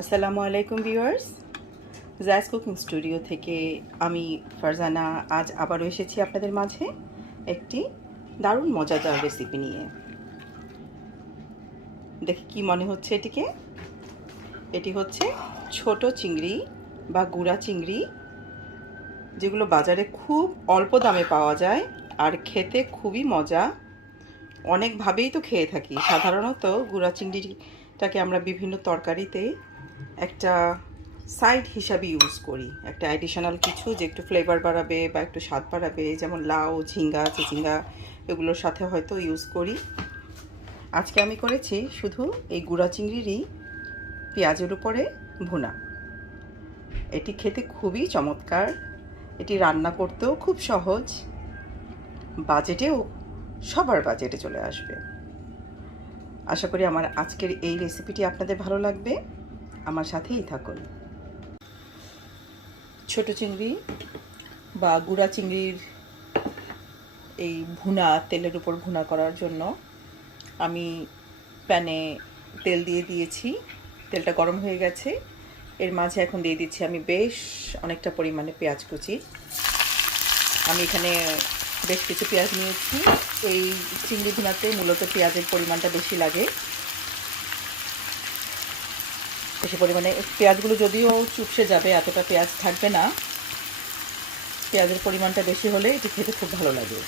আসসালামু আলাইকুম viewers, জায়াস cooking studio থেকে আমি ফারজানা আজ আবারও এসেছি আপনাদের মাঝে একটি দারুণ মজাদার রেসিপি নিয়ে। দেখে কি মনে হচ্ছে এটিকে? এটি হচ্ছে ছোট চিংড়ি বা গুড়া চিংড়ি, যেগুলো বাজারে খুব অল্প দামে পাওয়া যায় আর খেতে খুবই মজা। অনেকভাবেই তো খেয়ে থাকি। সাধারণত গুড়া চিংড়িটাকে আমরা বিভিন্ন তরকারিতে একটা সাইড হিসাবে ইউজ করি, একটা অ্যাডিশনাল কিছু যে একটু ফ্লেভার বাড়াবে বা একটু স্বাদ বাড়াবে, যেমন লাউ, ঝিঙ্গা, চিচিঙ্গা এগুলোর সাথে হয়তো ইউজ করি। আজকে আমি করেছি শুধু এই গুঁড়া চিংড়িরই পেঁয়াজের উপরে ভুনা। এটি খেতে খুবই চমৎকার, এটি রান্না করতেও খুব সহজ, বাজেটেও সবার বাজেটে চলে আসবে। আশা করি আমার আজকের এই রেসিপিটি আপনাদের ভালো লাগবে। আমার সাথেই থাকুন। ছোট চিংড়ি বা গুঁড়া চিংড়ির এই ভুনা, তেলের উপর ভুনা করার জন্য আমি প্যানে তেল দিয়ে দিয়েছি। তেলটা গরম হয়ে গেছে। এর মাঝে এখন দিয়ে দিচ্ছি আমি বেশ অনেকটা পরিমাণে পেঁয়াজ কুচি। আমি এখানে বেশ কিছু পেঁয়াজ নিয়েছি। এই চিংড়ি ভুনাতে মূলত পেঁয়াজের পরিমাণটা বেশি লাগে। বেশি পরিমাণে পেঁয়াজগুলো যদিও চুপসে যাবে, এতটা পেঁয়াজ থাকবে না। পেঁয়াজের পরিমাণটা বেশি হলে এটি খেতে খুব ভালো লাগে।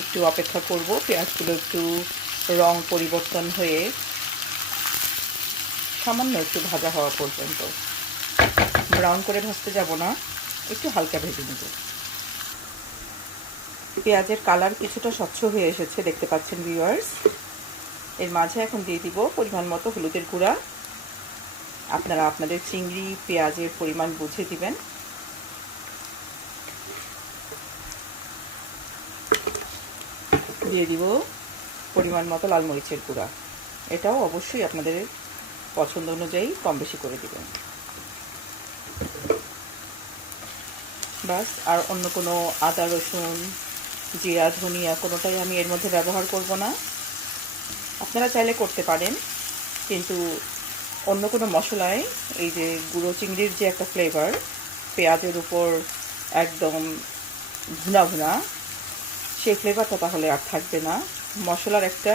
একটু অপেক্ষা করব পেঁয়াজগুলো একটু রং পরিবর্তন হয়ে সামান্য একটু ভাজা হওয়া পর্যন্ত। ব্রাউন করে ভাজতে যাব না, একটু হালকা ভেজে নেব। পেঁয়াজের কালার কিছুটা স্বচ্ছ হয়ে এসেছে, দেখতে পাচ্ছেন ভিউয়ার্স। এর মাঝে এখন দিয়ে দিব পরিমাণ মতো হলুদের গুঁড়া। আপনারা আপনাদের চিংড়ি পেঁয়াজের পরিমাণ বুঝে দিবেন। দিয়ে দিব পরিমাণ মতো লাল মরিচের গুঁড়া। এটাও অবশ্যই আপনাদের পছন্দ অনুযায়ী কম বেশি করে দিবেন। বাস, আর অন্য কোনো আদা, রসুন, জিরা, ধনিয়া কোনোটাই আমি এর মধ্যে ব্যবহার করব না। আপনারা চাইলে করতে পারেন, কিন্তু অন্য কোনো মশলায় এই যে গুঁড়ো চিংড়ির যে একটা ফ্লেভার পেঁয়াজের উপর একদম ভুনা ভুনা, সেই ফ্লেভারটা তাহলে আর থাকবে না। মশলার একটা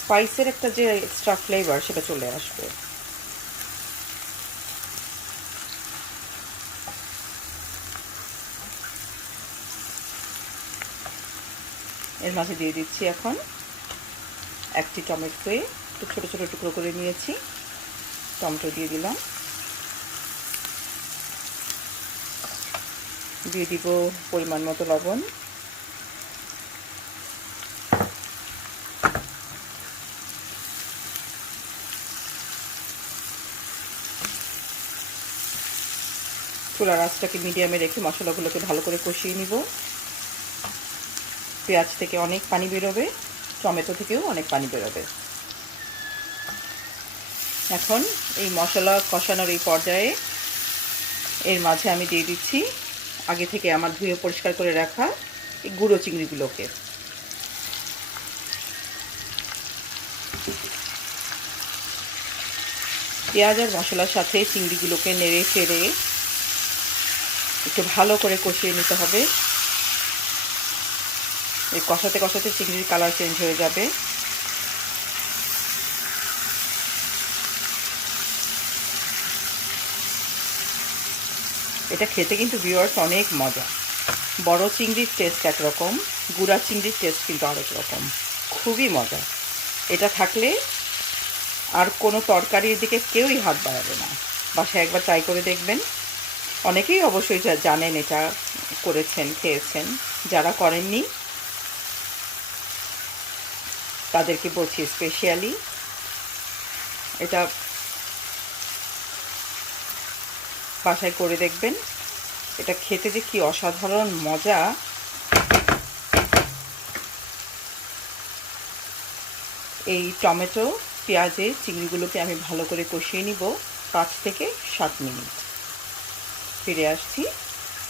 স্পাইসের একটা যে এক্সট্রা ফ্লেভার সেটা চলে আসবে। এর মাঝে দিয়ে দিচ্ছি এখন একটি টমেটো, একটু ছোটো ছোটো টুকরো করে নিয়েছি, টমেটো দিয়ে দিলাম। দিয়ে দিব পরিমাণ মতো লবণ। চুলার আঁচটাকে মিডিয়ামে রেখে মশলাগুলোকে ভালো করে কষিয়ে নিব। পেঁয়াজ থেকে অনেক পানি বেরোবে, টমেটো থেকেও অনেক পানি বেরোবে। এখন এই মশলা কষানোর এই পর্যায়ে এর মাঝে আমি দিয়ে দিচ্ছি আগে থেকে আমার ধুয়ে পরিষ্কার করে রাখা এই গুঁড়ো চিংড়িগুলোকে। পেঁয়াজ আর মশলার সাথে চিংড়িগুলোকে নেড়ে ফেড়ে একটু ভালো করে কষিয়ে নিতে হবে। এই কষাতে কষাতে চিংড়ির কালার চেঞ্জ হয়ে যাবে। এটা খেতে কিন্তু ভিউয়ার্স অনেক মজা। বড় চিংড়ির টেস্ট একরকম, গুঁড়া চিংড়ির টেস্ট কিন্তু আরেক রকম, খুবই মজা। এটা থাকলে আর কোনো তরকারির দিকে কেউই হাত বাড়াবে না। বাসায় একবার ট্রাই করে দেখবেন। অনেকেই অবশ্যই জানেন, এটা করেছেন, খেয়েছেন। যারা করেননি তাদেরকে বলছি স্পেশালি, এটা বাসায় করে দেখবেন। এটা খেতে যে কি অসাধারণ মজা। এই টমেটো পেঁয়াজে চিংড়িগুলোকে আমি ভালো করে কষিয়ে নিব। 5 থেকে 7 মিনিট। ফিরে আসছি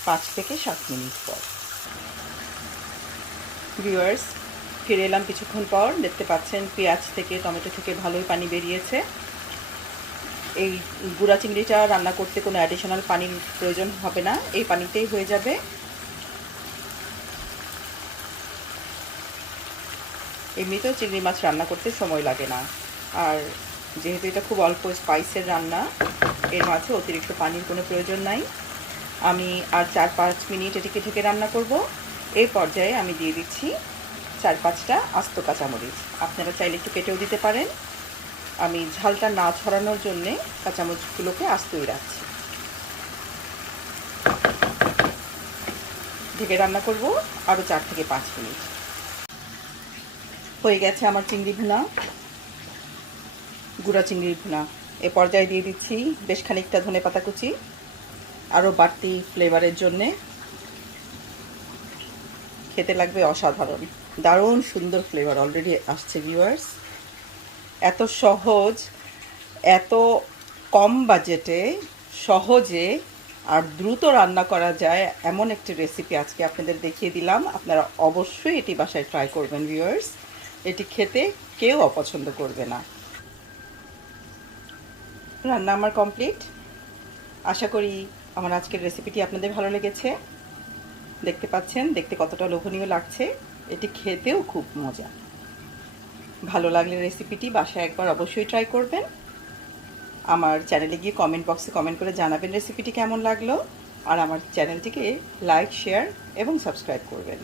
5 থেকে 7 মিনিট পর। ভিউয়ার্স, ফিরে এলাম কিছুক্ষণ পর। দেখতে পাচ্ছেন পেঁয়াজ থেকে, টমেটো থেকে ভালোই পানি বেরিয়েছে। এই গুঁড়া চিংড়িটা রান্না করতে কোনো অ্যাডিশনাল পানির প্রয়োজন হবে না, এই পানিতেই হয়ে যাবে। এমনিতেও চিংড়ি মাছ রান্না করতে সময় লাগে না, আর যেহেতু এটা খুব অল্প স্পাইসের রান্না, এর মাঝে অতিরিক্ত পানির কোনো প্রয়োজন নাই। আমি আর 4-5 মিনিট এটিকে ঢেকে রান্না করব। এই পর্যায়ে আমি দিয়ে দিচ্ছি 4-5টা আস্ত কাঁচামরিচ। আপনারা চাইলে একটু কেটেও দিতে পারেন। আমি ঝালটা না ছড়ানোর জন্যে কাঁচামরিচগুলোকে আস্তই রাখছি। ঢেকে রান্না করব আরও 4 থেকে 5 মিনিট। হয়ে গেছে আমার চিংড়ি ভুনা, গুঁড়া চিংড়ির ভুনা। এ পর্যায়ে দিয়ে দিচ্ছি বেশ খানিকটা ধনেপাতা কুচি, আরও বাড়তি ফ্লেভারের জন্যে। খেতে লাগবে অসাধারণ, দারুণ সুন্দর ফ্লেভার অলরেডি আসছে ভিউয়ার্স। এত সহজ, এত কম বাজেটে সহজে আর দ্রুত রান্না করা যায় এমন একটি রেসিপি আজকে আপনাদের দেখিয়ে দিলাম। আপনারা অবশ্যই এটি বাসায় ট্রাই করবেন ভিউয়ার্স। এটি খেতে কেউ অপছন্দ করবে না। রান্না আমার কমপ্লিট। আশা করি আমার আজকের রেসিপিটি আপনাদের ভালো লেগেছে। দেখতে পাচ্ছেন দেখতে কতটা লোভনীয় লাগছে, এটি খেতেও খুব মজা। ভালো লাগলে রেসিপিটি বাসায় একবার অবশ্যই ট্রাই করবেন। আমার চ্যানেলে গিয়ে কমেন্ট বক্সে কমেন্ট করে জানাবেন রেসিপিটি কেমন লাগলো, আর আমার চ্যানেলটিকে লাইক, শেয়ার এবং সাবস্ক্রাইব করবেন।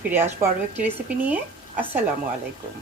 ফিরে আসবো আরও একটি রেসিপি নিয়ে। আসসালামু আলাইকুম।